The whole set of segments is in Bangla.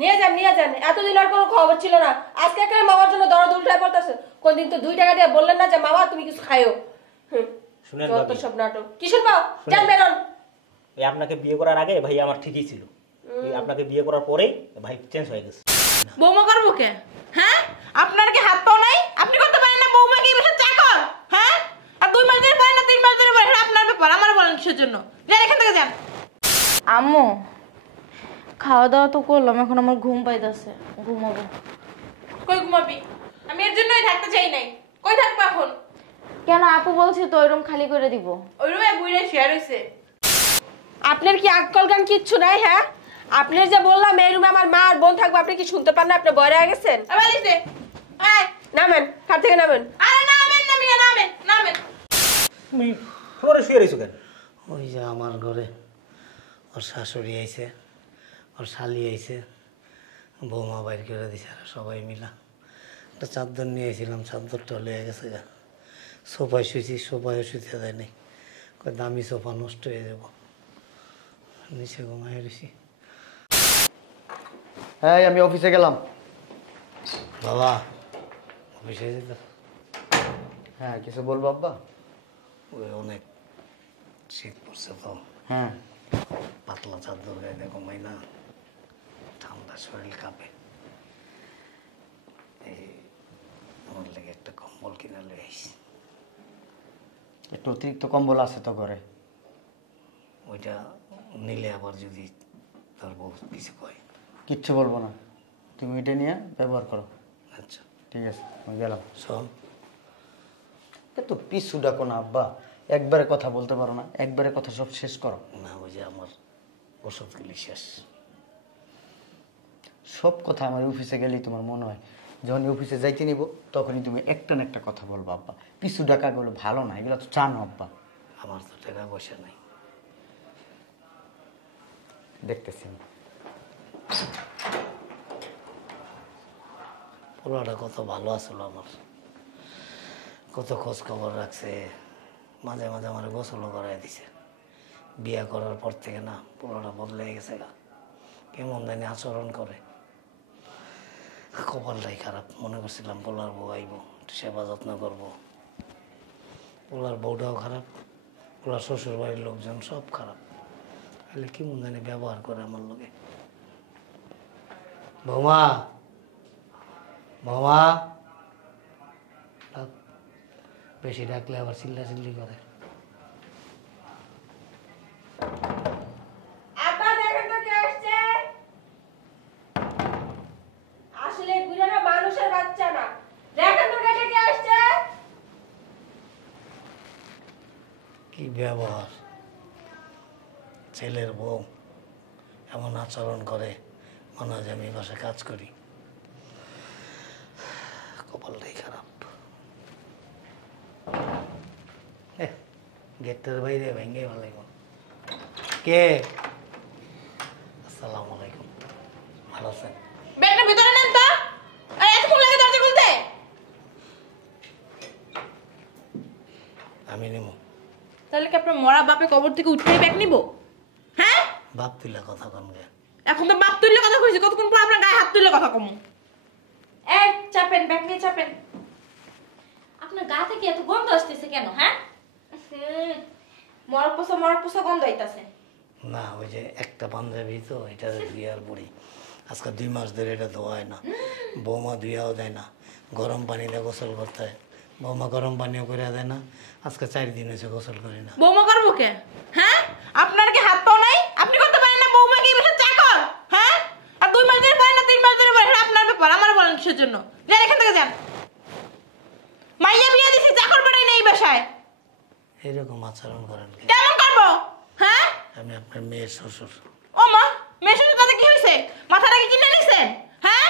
নিয়ে যান এতদিন আর কোনো খবর ছিল না আজকে একটা মামার জন্য দরদ উল্টায় পড়তেছে কোনদিন তো 2 টাকা দিয়ে বললেন না যে মামা তুমি কিছু খাইও শুনেন যত সব নাটক কি শুনবো যান বেরোন এই আপনাকে বিয়ে করার আগে ভাই আমার ঠিকই ছিল এই আপনাকে বিয়ে করার পরেই ভাই চেঞ্জ হয়ে গেছে বৌমা করবো কে হ্যাঁ আপনার কি হাত পাও নাই আপনি করতে পারেন না বৌমা কি বসে চাকর হ্যাঁ আর 2 মাস ধরে পারেন না 3 মাস ধরে পারেন এটা আপনার ব্যাপার আমার বলেন কিসের জন্য যান এখান থেকে যান আম্মু খাওয়া দাওয়া তো করলাম এখন আমার ঘুম পাইতাছে ঘুমাবো কই ঘুমাবি আমি এর জন্যই থাকতে চাই নাই কই থাকবো এখন কেন আপু বলছে তো ওই রুম খালি করে দিব ওই রুমে বুইরা শেয়ার হইছে আপনার কি আকল গান কিচ্ছু নাই হ্যাঁ আপনার যে বললাম এই রুমে আমার মা আর বোন থাকবো আপনি কি শুনতে পান না আপনি বড় হয়ে গেছেন আবার দিছে আয় নামেন খাট থেকে নামেন আরে নামেন তুমি ফ্লোরে শুয়ে রইছো কেন ওই যে আমার ঘরে ওর শাশুড়ি আইছে ওর শালি আইছে বৌমা বাইর করে দিছে আর সবাই মিলা একটা চাদর নিয়ে এসেছিলাম চাদরটা লয়ে গেছে গা সোফায় শুয়েছি সোফায় শুতে দেয় নাই কই দামি সোফা নষ্ট হয়ে যাব নিচে ঘুমাই রয়েছি হ্যাঁ আমি অফিসে গেলাম বাবা অফিসে যেত হ্যাঁ কিছু বলবো আব্বা ওই অনেক শীত পড়ছে তো হ্যাঁ পাতলা চাদর গায়ে দেখো মাই না ঠান্ডা শরীর কাঁপে এই আমার লেগে একটা কম্বল কিনে লয়ে আইছি একটু অতিরিক্ত কম্বল আছে তো ঘরে ওইটা নিলে আবার যদি তার বউ কিছু কয় কিচ্ছু বলবো না তুমি ওইটা নিয়ে ব্যবহার করো আচ্ছা ঠিক আছে আমি গেলাম শোন এত পিছু ডাকো না আব্বা একবারে কথা বলতে পারো না একবারে কথা সব শেষ করো না ওই যে আমার ওষুধগুলি শেষ সব কথা আমার অফিসে গেলেই তোমার মনে হয় যখন অফিসে যাইতে নিব তখনই তুমি একটা না একটা কথা বলবো আব্বা পিছু ডাকাগুলো ভালো না এগুলো তো চানো আব্বা আমার তো টাকা পয়সা নাই দেখতেছি পোলাটা কত ভালো আসলো আমার কত খোঁজ খবর রাখছে মাঝে মাঝে আমার গোসলও করাই দিছে বিয়ে করার পর থেকে না পোলাটা বদলে গেছে গা কেমন জানি আচরণ করে কপালটাই খারাপ মনে করছিলাম পোলার বউ আইব একটু সেবা যত্ন করবো পোলার বউটাও খারাপ পোলার শ্বশুর বাড়ির লোকজন সব খারাপ তাহলে কেমন জানি ব্যবহার করে আমার লোকে বৌমা বৌমা বেশি ডাকলে আবার চিল্লাচিল্লি করে আপা দেখেন তো কে আসছে আসলে গুড়াটা মানুষের বাচ্চা না দেখেন তো কে আসছে কি ব্যবহার ছেলের বউ এমন আচরণ করে মনে হয় যে আমি বাসায় কাজ করি কপালটাই খারাপ গেটের বাইরে ভেঙে ভালো কে আসসালামু আলাইকুম ভালো আছেন ব্যাগটা ভিতরে নেন তো আরে এতক্ষণ লাগে দরজা খুলতে আমি নেব তাহলে কি আপনার মরা বাপে কবর থেকে উঠেই ব্যাগ নিব হ্যাঁ বাপ তুলা কথা কন গে এখন তো বাপ তুললে কথা কইছি কতক্ষণ পর আপনার গায়ে হাত তুললে কথা কম এই চাপেন ব্যাগ নিয়ে চাপেন আপনার গা থেকে এত গন্ধ আসতেছে কেন হ্যাঁ মরক পোষা গন্ধ হইতাছে না ওই যে একটা পাঞ্জাবি তো এটা ধুইয়ার পড়ি আজকে 2 মাস ধরে এটা ধোয়া হয় না বৌমা ধুইয়াও দেয় না গরম পানিতে গোসল করতে হয় বৌমা গরম পানিও করে দেয় না আজকে 4 দিন হয়েছে গোসল করি না বৌমা করবো কে হ্যাঁ আপনার কি হাত পাও নাই আপনি করতে পারেন না বৌমা কি বসে চাকর হ্যাঁ আর 2 মাস ধরে পারেন না 3 মাস ধরে পারেন এটা আপনার ব্যাপার আমার বলেন কিসের জন্য যান এখান থেকে যান মাইয়া বিয়া দিছি চাকর পাঠাই নেই বাসায় এরকম আচরণ করেন কে? কেমন করবো হ্যাঁ আমি আপনার মেয়ের শ্বশুর ও মা মেয়ে শুধু তাতে কি হয়েছে মাথাটা কি কিনে নিছেন হ্যাঁ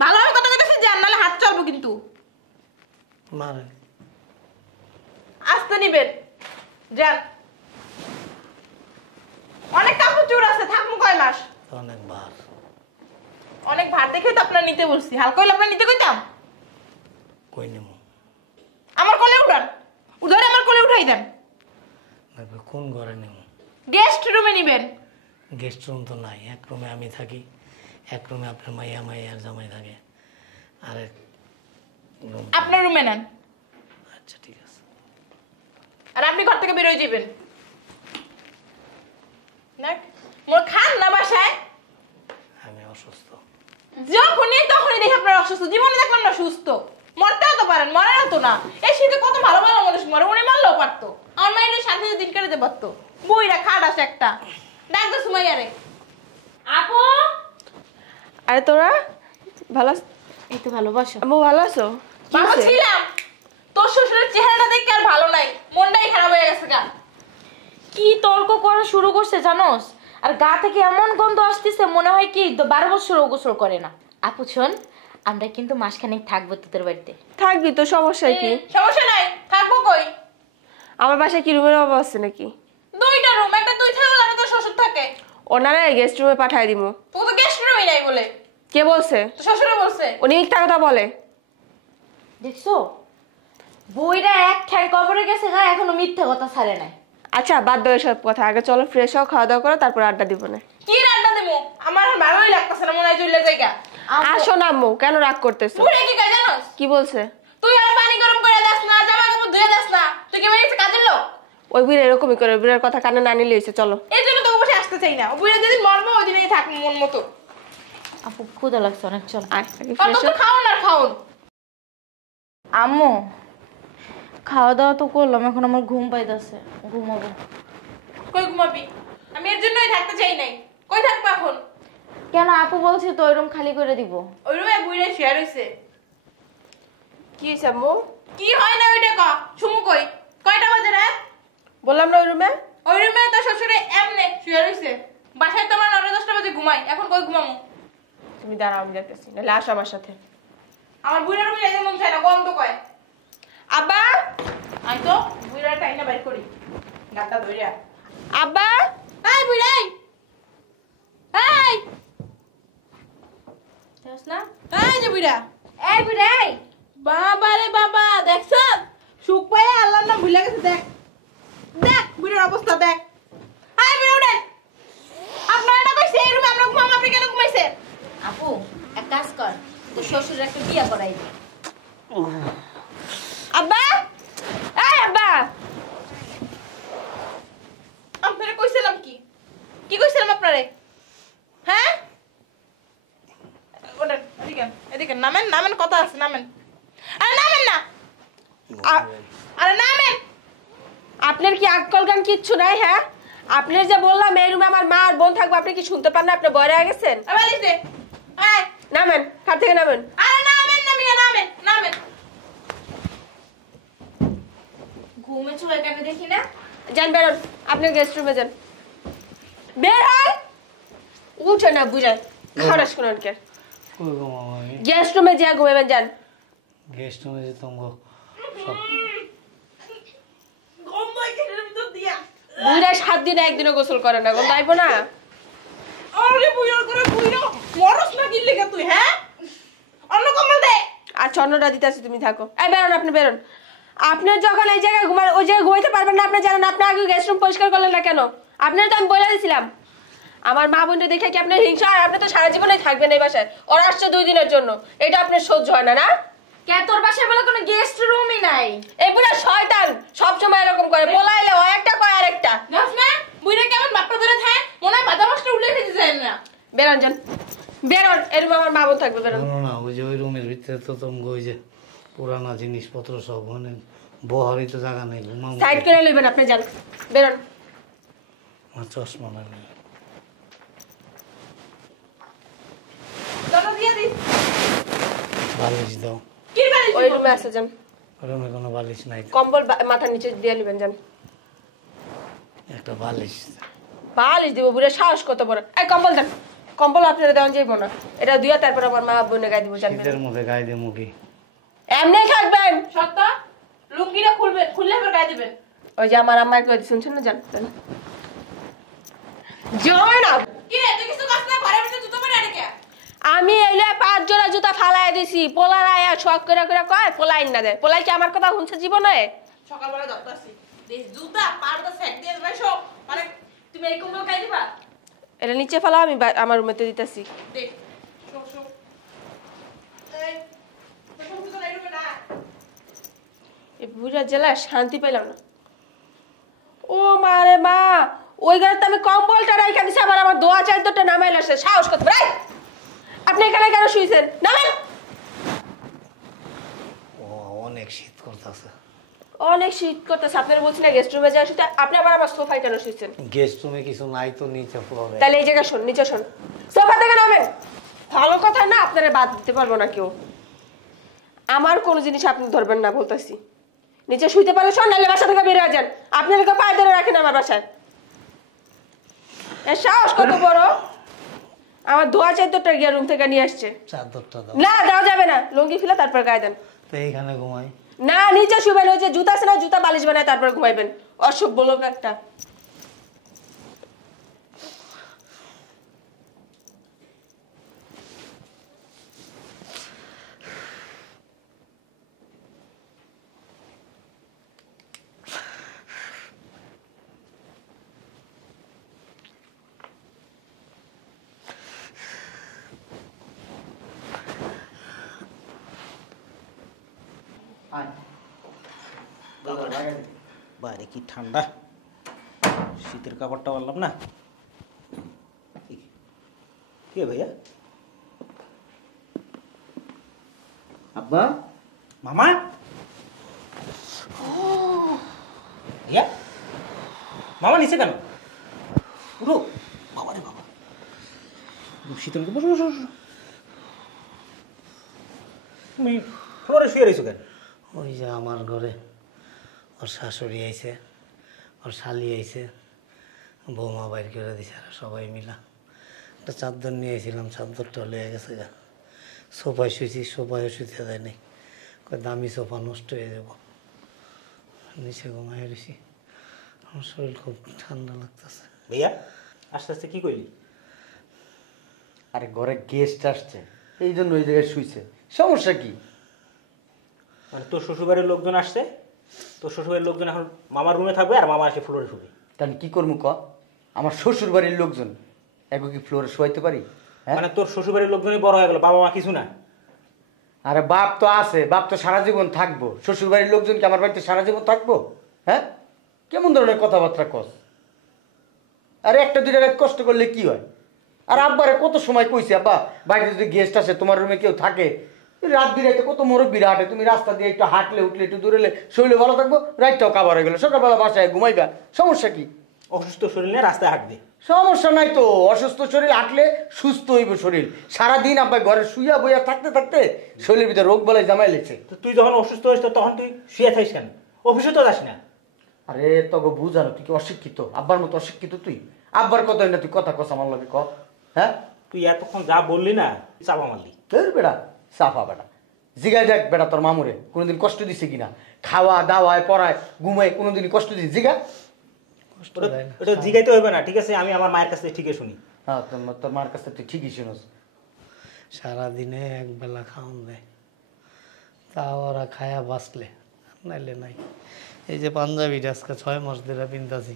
ভালোভাবে কথা কথা যান নাহলে হাত চলবো কিন্তু মারেন আস্তে নিবেন যান অনেক কাপড় চোর আছে থাকবো কয় মাস অনেক বার অনেক ভার দেখে তো আপনার নিতে বলছি হালকা হইলে আপনার নিতে কইতাম কই নেব আমার কোলে উঠান উধারে আমার কোলে উঠাই দেন কোন ঘরে নেব গেস্ট রুমে নিবেন গেস্ট রুম তো নাই এক রুমে আমি থাকি এক রুমে আপনার মাইয়া মাইয়া আর জামাই থাকে, আর এক রুম। আপনার রুমে নেন, আচ্ছা ঠিক আছে। আর আপনি ঘর থেকে বেরোয় যাবেন। দেখ মোর খান না বাসায়, আমি অসুস্থ। যখনই তখনই দেখি আপনার অসুস্থ। জীবনে দেখলাম না সুস্থ, মরতেও তো পারেন, মরারও তো না। এই শীতে কত ভালো ভালো মানুষ মরে, উনি মারলেও পারতো। আমার মায়ের শান্তিতে দিন কেটে পারতো। বইরা খাট আসে একটা, ডাক দে সুমাইয়ারে। আপু আরে তোরা ভালো আছ? এই তো ভালোবাসো। আম্মু ভালো আছো? কি ভালো হয়েছে? ছিলাম, তোর শ্বশুরের চেহারাটা দেখে আর ভালো নাই, মনটাই খারাপ হয়ে গেছে গা। কি তর্ক করা শুরু করছে জানোস? আর গা থেকে এমন গন্ধ আসতেছে মনে হয় কি 12 বছরও গোসল করে না। আপু শোন, আমরা কিন্তু মাসখানেক থাকবো তোদের বাড়িতে। থাকবি তো, সমস্যা কি? সমস্যা নাই, থাকবো কই? আমার বাসায় কি রুমের অভাব আছে নাকি? দুইটা রুম, একটা তুই থাকো আর তোর শ্বশুর থাকে। ওনারা গেস্ট রুমে পাঠায় দিব। তো তো গেস্ট রুমই নাই বলে কে বলছে? তো শ্বশুরে বলছে। উনি মিথ্যা কথা বলে। দেখছো বইরা এক ঠ্যাং কবরে গেছে গা, এখনো মিথ্যা কথা ছাড়ে নাই। আচ্ছা বাদ দাও এসব কথা, আগে চলো ফ্রেশ হও, খাওয়া দাওয়া করো, তারপর আড্ডা দিব না। কি রান্না দেবো? আমার আর ভালোই লাগতেছে না, মনে হয় চলে জায়গা। আসো না আম্মু, কেন রাগ করতেছো? বুড়ে কি কাজ জানোস? কি বলছে? তুই আর পানি গরম করে দাস না, জামা কাপড় ধুয়ে দাস না, তুই কি বেরিয়েছে কাজের লোক? ওই বুড়ি এরকমই করে, বুড়ির কথা কানে না নিলে হয়েছে। চলো। এই জন্য তো বসে আসতে চাই না, বুড়ে যেদিন মরবো ওই দিনই থাক মন মতো। আপু ক্ষুধা লাগছে অনেক, চল। আয় আগে আর ফ্রেশ তো খাওন আর খাওন। আম্মু খাওয়া দাওয়া তো করলাম, এখন আমার ঘুম পাইতেছে, ঘুমাবো। কই ঘুমাবি? আমি এর জন্যই থাকতে চাই নাই। কই থাকবো এখন? কেন আপু বলছে তো ওই রুম খালি করে দিব। ওই রুমে বুড়ে শেয়ার হইছে। কি হয়েছে আম্মু? কি হয় না ওইটা ক? ছুমু কই? কয়টা বাজে রাত? বললাম না ওই রুমে। ওই রুমে তো শ্বশুরে এমনে শুয়ে রইছে। বাসায় তো আমার 9-10টা বাজে ঘুমাই, এখন কই ঘুমামু? তুমি দাঁড়াও, আমি দেখতেছি, নাহলে আসো আমার সাথে। আমার বুড়ার রুমে যাইতে মন চায় না, গন্ধ কয়। আব্বা, আই তো বুড়ার টাইনা বাইর করি গাটা ধইরা। আব্বা, এই বুড়াই, এই দেখছ না? এই যে বুড়া, এই বিড়াই, বাবা রে বাবা, দেখছ সুখ পায় আল্লাহর নাম ভুলে গেছে। দেখ দেখ বুড়ার অবস্থা দেখ। এই বুড়া উঠেন, আপনারা না কইছে এই রুমে আমরা ঘুমাবো, আপনি কেন ঘুমাইছে? আপু এক কাজ কর, তোর শ্বশুরের একটা বিয়া করাই দে। আব্বা, এই আব্বা। আপনারা কইছিলাম কি কি কইছিলাম আপনারে? হ্যাঁ ওঠেন, এদিকে এদিকে নামেন, নামেন, কথা আছে, নামেন। আরে নামেন না, আরে নামেন। আপনার কি আক্কল গান কিচ্ছু নাই? হ্যাঁ, আপনার যে বললাম এই রুমে আমার মা আর বোন থাকবো, আপনি কি শুনতে পান না? আপনি বয়রা হয়ে গেছেন। আবার লিখতে এই নামেন, খাট থেকে নামেন। আরে নামেন না মিয়া, নামেন নামেন। ঘুমে চলে কেন দেখি না? যান বেরোন, আপনি গেস্ট রুমে যান। বের হয়, উঠে না বুঝায় খারাস কোন কে। কই ঘুমাবো আমি? গেস্ট রুমে যা ঘুমাবেন, যান। গেস্ট রুমে যে তোমাকে সব গন্ধ এখানে ভিতর দিয়া। বুড়া 7 দিনে একদিনও গোসল করে না, গন্ধ আইবো না? আরে বুইড়া করে বুইড়া মরস না কি লিখা তুই? হ্যাঁ অন্য কম্বল দে। আর ছন্নটা দিতেছি, তুমি থাকো। এই বেরোন, আপনি বেরোন। আপনার যখন এই জায়গায় ঘুমান, ওই জায়গায় ঘুমাইতে পারবেন না, আপনি জানেন। আপনি আগে গেস্ট রুম পরিষ্কার করলেন না কেন? আপনার তো আমি বলে দিয়েছিলাম। আমার মা বোনটা দেখে কি আপনার হিংসা? আর আপনি তো সারা জীবনই থাকবেন এই বাসায়। ওরা আসছে 2 দিনের জন্য, এটা আপনার সহ্য হয় না? না কে তোর বাসায় বলে কোনো গেস্ট রুমই নাই? এই বুড়া শয়তান সবসময় এরকম করে, বলাইলে ও একটা কয় আর একটা। দেখছ না বুইড়া কেমন বাপটা ধরে থাকে, মনে হয় মাথা মাস্টার উল্টে খেতে যায় না। বেরোন যান, বেরোন। এরকম আমার মা বোন থাকবে, বেরোন। শোনো না, ওই যে ওই রুমের ভিতরে তো তোমাকে ওই যে পুরানা জিনিসপত্র সব, মানে বহারই তো জায়গা নেই, ঘুমাবো। সাইড করে নেবেন, আপনি যান, বেরোন। আমার চশমা লাগে। চলো দিয়ে দিস। বালিশ দাও। কি বালিশ? ওই রুমে আসে যান, রুমে কোনো বালিশ নাই তো। কম্বল মাথার নিচে দিয়ে নেবেন, যান। একটা বালিশ। বালিশ দিব? বুড়ে সাহস কত বড়! এই কম্বল দেন, কম্বল আপনারা দেওয়া যাইব না, এটা দুয়া, তারপর আমার মা বোনে গায়ে দিব, জানবেন। শীতের মধ্যে গায়ে দিয়ে মুখি। এমনি থাকবেন। সত্য লুঙ্গিটা খুলবে, খুললে আবার গায়ে দিবেন। ওই যে আমার আম্মাকে কই শুনছেন না, জান জয় না। কি রে তুই কিছু কাজ না ঘরে বসে জুতো পরে আরে কে? আমি এলে 5 জোড়া জুতা ফালাই দিছি, পোলার আয়া শখ করে করে কয় পোলাই না দেয়। পোলাই কি আমার কথা শুনছে জীবনে? সকালবেলা দরকারছি দেখ জুতা পারদা সেট দিয়ে বসো, মানে তুমি এই কম্বল গায়ে দিবা? এটা নিচে ফেলাও, আমি আমার রুমেতে দিতেছি। দেখ বুড়া জেলা শান্তি পেলাম না। ও মা রে মা, ওই ঘরে তো আমি কম্বলটা রাইখা দিছি, আবার আমার দোয়া চাদরটা নামাইল আসে, সাহস করতে পারে? আপনি এখানে কেন শুয়েছেন? নামেন। ও অনেক শীত করতেছে। অনেক শীত করতেছে, আপনারা বলছি না গেস্ট রুমে যাওয়া শুতে, আপনি আবার আমার সোফায় কেন শুয়েছেন? গেস্ট রুমে কিছু নাই তো, নিচে ফ্লোরে। তাহলে এই জায়গায় শোন, নিচে শোন, সোফা থেকে নামেন। ভালো কথা না, আপনারা বাদ দিতে পারবো না কেউ। আমার কোনো জিনিস আপনি ধরবেন না বলতেছি। নিচে শুইতে পারলে শোন, নাহলে বাসা থেকে বের হয়ে যান। আপনি লোকে পায়ে ধরে রাখেন আমার বাসায়। এর সাহস কত বড়! আমার ধোয়া চাদরটা গিয়ে রুম থেকে নিয়ে আসছে। চাদরটা দাও। না, দেওয়া যাবে না, লুঙ্গি ফেলে তারপর গায়ে দেন। তো এইখানে ঘুমাই? না, নিচে শুবেন, ওই যে জুতা আছে না, জুতা বালিশ বানায় তারপর ঘুমাইবেন। অসভ্য লোক একটা। বাইরে কি ঠান্ডা, শীতের কাপড়টা বললাম না। কি ভাইয়া? আব্বা মামা ভাইয়া, মামা নিচে কেন? উঠো। বাবা রে বাবা, শীতের বসো বসো বসো। তুমি ফ্লোরে শুয়ে রয়েছো কেন? ওই যে আমার ঘরে ওর শাশুড়ি আইছে, ওর শালি আইছে, বৌমা বাইর করে দিছে, আর সবাই মিলা একটা চাদর নিয়ে এসেছিলাম, চাদরটা লেগে গেছে গা। সোফায় শুয়েছি, সোফায় শুতে দেয় নাই, দামি সোফা নষ্ট হয়ে যাব, নিচে ঘুমাই রয়েছি। আমার শরীর খুব ঠান্ডা লাগতেছে। ভাইয়া আস্তে আস্তে কি করলি? আরে ঘরে গেস্ট আসছে, এই জন্য ওই জায়গায় শুইছে, সমস্যা কি? মানে তোর শ্বশুরবাড়ির লোকজন আসছে, তোর শ্বশুরবাড়ির লোকজন এখন মামার রুমে থাকবে আর মামা এসে ফ্লোরে শুবে। তাহলে কি করবো ক? আমার শ্বশুর বাড়ির লোকজন একে কি ফ্লোরে শোয়াইতে পারি? হ্যাঁ, মানে তোর শ্বশুরবাড়ির লোকজনই বড় হয়ে গেল, বাবা মা কিছু না। আরে বাপ তো আছে, বাপ তো সারা জীবন থাকবো, শ্বশুর বাড়ির লোকজন কি আমার বাড়িতে সারা জীবন থাকবো? হ্যাঁ, কেমন ধরনের কথাবার্তা কস? আরে একটা দুইটা রাত কষ্ট করলে কি হয়? আর আব্বারে কত সময় কইছি, আব্বা বাড়িতে যদি গেস্ট আসে, তোমার রুমে কেউ থাকে, রাত বিরাইতে কত মুরব্বিরা হাঁটে, তুমি রাস্তা দিয়ে একটু হাঁটলে উঠলে একটু দূরেলে শরীরে ভালো থাকবো, রাতটাও কাবার হয়ে গেলো, সকালবেলা বাসায় ঘুমাইবা, সমস্যা কি? অসুস্থ শরীর নিয়ে রাস্তায় হাঁটবে। সমস্যা নাই তো, অসুস্থ শরীর হাঁটলে সুস্থ হইব শরীর। সারাদিন আব্বা ঘরে শুইয়া বইয়া থাকতে থাকতে শরীরের ভিতরে রোগ বলাই জামাই লেছে। তো তুই যখন অসুস্থ হয়েছিস তখন তুই শুয়ে থাকিস কেন? অফিসে তো যাস না। আরে তোকে বুঝানো, তুই কি অশিক্ষিত? আব্বার মতো অশিক্ষিত তুই? আব্বার কথা না তুই কথা কস আমার লাগে ক? হ্যাঁ, তুই এতক্ষণ যা বললি না, চাপা মারলি। তোর বেড়া সাফা বেড়া, জিগায় দেখ বেড়া তোর মামুরে কোনোদিন কষ্ট দিছে কিনা, খাওয়া দাওয়ায় পড়ায় ঘুমায় কোনোদিন কষ্ট দিছে? জিগা। ওটা জিগাইতে হবে না, ঠিক আছে? আমি আমার মায়ের কাছ থেকে ঠিকই শুনি। হ্যাঁ, তোর মার কাছে তুই ঠিকই শুনোস। সারাদিনে একবেলা খাওয়ান দেয়, তাও ওরা খায়া বাঁচলে, নাইলে নাই। এই যে পাঞ্জাবিটা আজকে 6 মাস ধরে পিনতাছি,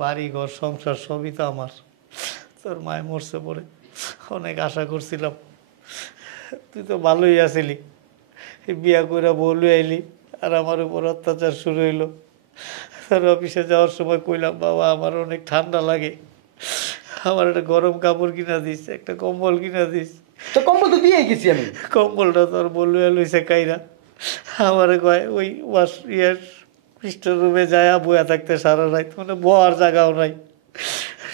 বাড়ি ঘর সংসার সবই তো আমার। তোর মায় মরছে পড়ে অনেক আশা করছিলাম, তুই তো ভালোই আছিলি, বিয়া করে বলে আইলি, আর আমার উপর অত্যাচার শুরু হইলো। তোর অফিসে যাওয়ার সময় কইলাম, বাবা আমার অনেক ঠান্ডা লাগে, আমার একটা গরম কাপড় কিনা দিস, একটা কম্বল কিনা দিস। তো কম্বল তো দিয়ে গেছি আমি। কম্বলটা তোর বললে লইছে কাইরা, আমারে কয় ওই খ্রিস্টান রুমে যায় বয়া থাকতে সারা রাত, মানে বয়ার জায়গাও নাই।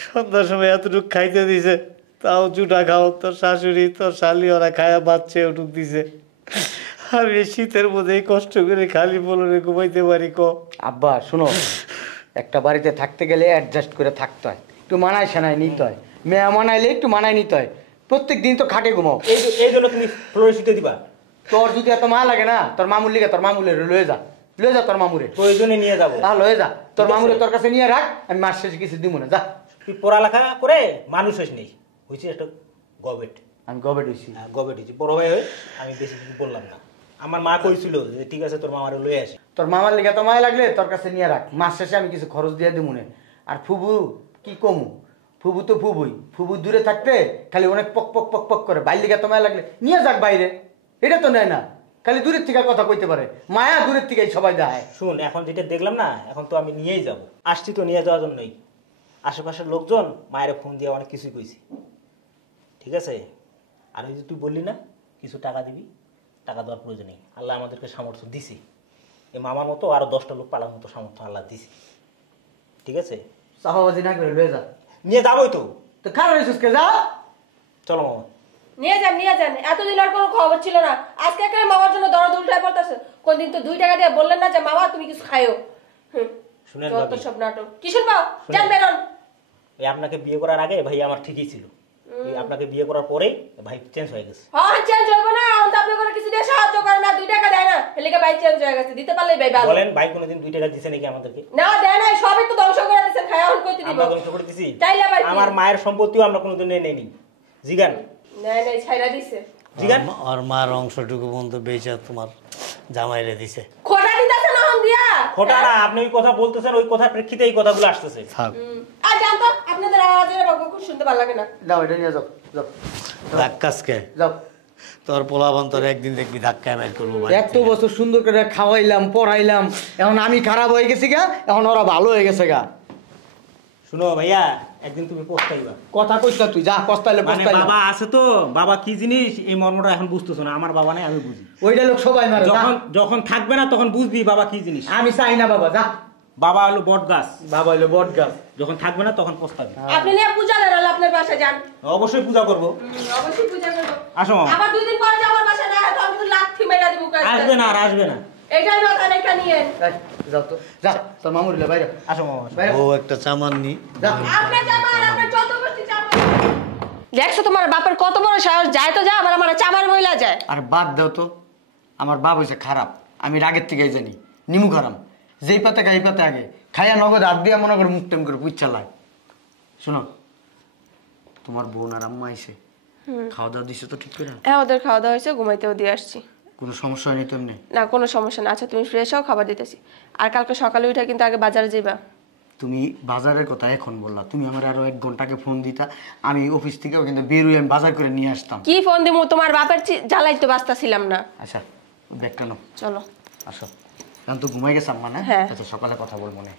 সন্ধ্যার সময় এতটুক খাইতে দিছে, তাও জুটা খাও, তোর শাশুড়ি তোর শালি ওরা খায়া বাচ্চা ওটুক দিছে। আমি এই শীতের মধ্যে কষ্ট করে খালি বলরে ঘুমাইতে পারি ক? আব্বা শোনো, একটা বাড়িতে থাকতে গেলে অ্যাডজাস্ট করে থাকতে হয়, একটু মানায় সানায় নিতে হয়, মেয়া মানাইলে একটু মানায় নিতে হয়। প্রত্যেক দিন তো খাটে ঘুমাও, এই জন্য তুমি ফ্লোরে শুতে দিবা? তোর যদি এত মা লাগে না, তোর মামুর লিগে তোর মামুলে লয়ে যা, লয়ে যা তোর মামুরে, প্রয়োজনে নিয়ে যাবো। লয়ে যা তোর মামুরে, তোর কাছে নিয়ে রাখ, আমি মাস শেষে কিছু দিব না, যা। তুই পড়ালেখা করে মানুষ হইস নেই, হয়েছি একটা গবেট। আমি গবেট হইছি। গবেট হয়েছি, বড় হয়ে আমি বেশি কিছু বললাম না। আমার মা কইছিল যে ঠিক আছে তোর মামারে লয়ে আসি। তোর মামার লিগে তো মায় লাগলে তোর কাছে নিয়ে রাখ, মাস শেষে আমি কিছু খরচ দিয়ে দিব না। আর ফুবু কি কমু, ফুবু তো ফুবুই, ফুবু দূরে থাকতে খালি অনেক পক পক পক পক করে, বাইর লিগে তো মায় লাগলে নিয়ে যাক বাইরে, এটা তো নেয় না। খালি দূরের থেকে কথা কইতে পারে, মায়া দূরের থেকেই সবাই দেখায়। শুন, এখন যেটা দেখলাম না, এখন তো আমি নিয়েই যাব। আসছি তো নিয়ে যাওয়ার জন্যই। আশেপাশের লোকজন মায়ের ফোন দিয়ে অনেক কিছুই কইছে, ঠিক আছে? আর ওই যে তুই বললি না কিছু টাকা দিবি, টাকা দেওয়ার প্রয়োজন নেই। আল্লাহ আমাদেরকে সামর্থ্য দিছে, এই মামার মতো আরো 10টা লোক পালার মতো সামর্থ্য আল্লাহ দিছে, ঠিক আছে? চাপাবাজি না করে লয়ে যা। নিয়ে যাবোই তো। তো কারণ সুস্কে যা। চলো মামা। নিয়ে যান। এতদিন আর কোনো খবর ছিল না, আজকে একটা মামার জন্য দরদ উল্টায় পড়তেছে। কোনদিন তো 2 টাকা দিয়ে বললেন না যে মামা তুমি কিছু খাইও। শুনেন যত ভাবি, সব নাটক। কি শুনবো? যান বেরোন। এই আপনাকে বিয়ে করার আগে ভাই আমার ঠিকই ছিল, এই আপনাকে বিয়ে করার পরেই ভাই চেঞ্জ হয়ে গেছে। হ্যাঁ চেঞ্জ হবে না, আমি তো আপনাকে কিছু দিয়ে সাহায্য করে না, 2 টাকা দেয় না, এলাকা ভাই চেঞ্জ হয়ে গেছে। দিতে পারলেই ভাই ভালো। বলেন ভাই কোনোদিন 2 টাকা দিছে নাকি আমাদেরকে? না দেয় নাই, সবই তো ধ্বংস করে দিয়েছে। খায়া হল কইতে দিব। আমরা ধ্বংস করে দিছি? তাইলে আবার কি? আমার মায়ের সম্পত্তিও আমরা কোনোদিন নেইনি। জিগান নাই ছাইরা দিছে। জিগান ওর মার অংশটুকু বন্ধু বেচা তোমার জামাইরে দিছে। খোটা দিতেছে না হন দিয়া। খোটা না, আপনি ওই কথা বলতেছেন, ওই কথার প্রেক্ষিতে এই কথাগুলো আসতেছে। থাক, আর জান তো আপনাদের আওয়াজের বকবক শুনতে ভালো লাগে না। যাও, এটা নিয়ে যাও, যাও ধাক্কাসকে যাও। তোর পোলাপান তোর একদিন দেখবি ধাক্কায় বের করবো বাড়ি এত থেকে। বছর সুন্দর করে খাওয়াইলাম, পড়াইলাম, এখন আমি খারাপ হয়ে গেছি গা, এখন ওরা ভালো হয়ে গেছে গা। শুনো ভাইয়া, একদিন তুমি পস্তাইবা। কথা কইস না তুই, যা পস্তাইলে মানে পস্তাইলে। বাবা আছে তো, বাবা কি জিনিস এই মর্মটা এখন বুঝতেছো না। আমার বাবা নাই, আমি বুঝি। ওইটা লোক সবাই মারে, যা। যখন যখন থাকবে না তখন বুঝবি বাবা কি জিনিস। আমি চাই না বাবা, যা। বাবা হলো বট গাছ, বাবা হইলো বট গাছ। যখন থাকবে না তখন পস্তাবি। আপনি নিয়ে পূজা দেন, আপনার বাসায় যান। অবশ্যই পূজা করবো। অবশ্যই পূজা করব। আসো মামা। আবার 2 দিন পর যে আমার বাসায় না হয় তো আমি তো লাথি মেরা দিব কাজ। আসবে না আর আসবে না। এটাই কথা, এটা নিয়ে। এই, যাও তো, যা, তোর মামুর হইলে বাইরে। আসো মামা, আসো। বাইরে। ও একটা চামান নি, যা। আপনার জামার, আপনার যত বস্তি জামার। দেখছো তোমার বাপের কত বড় সাহস, যায় তো যা, আবার আমার চামার মহিলা যায়। আর বাদ দাও তো, আমার বাপ হয়েছে খারাপ, আমি রাগের থেকেই জানি। নিমু খারাম, যেই পাতে খাই পাতে আগে খাইয়া নগদ হাত দিয়া মনে করে মুখ টেম করে পুচ্ছা লাগে। শোনো, তোমার বোন আর আম্মা আইসে, খাওয়া দাওয়া দিছে তো ঠিক করে? হ্যাঁ ওদের খাওয়া দাওয়া হয়েছে, ঘুমাইতেও দিয়ে আসছি। কোনো সমস্যা হয়নি তো এমনি? না কোনো সমস্যা না। আচ্ছা তুমি ফ্রেশ হও, খাবার দিতেছি। আর কালকে সকালে উঠে কিন্তু আগে বাজারে যাইবা। তুমি বাজারের কথা এখন বললা, তুমি আমার আরো 1 ঘন্টা আগে ফোন দিতা, আমি অফিস থেকেও কিন্তু বেরোই আমি বাজার করে নিয়ে আসতাম। কি ফোন দিমু, তোমার বাপের জ্বালাই তো বাঁচতা ছিলাম না। আচ্ছা, ব্যাগটা নাও, চলো। আসো। এখন তো ঘুমাই গেছে আম্মা না? হ্যাঁ। আচ্ছা, সকালে কথা বলবো না।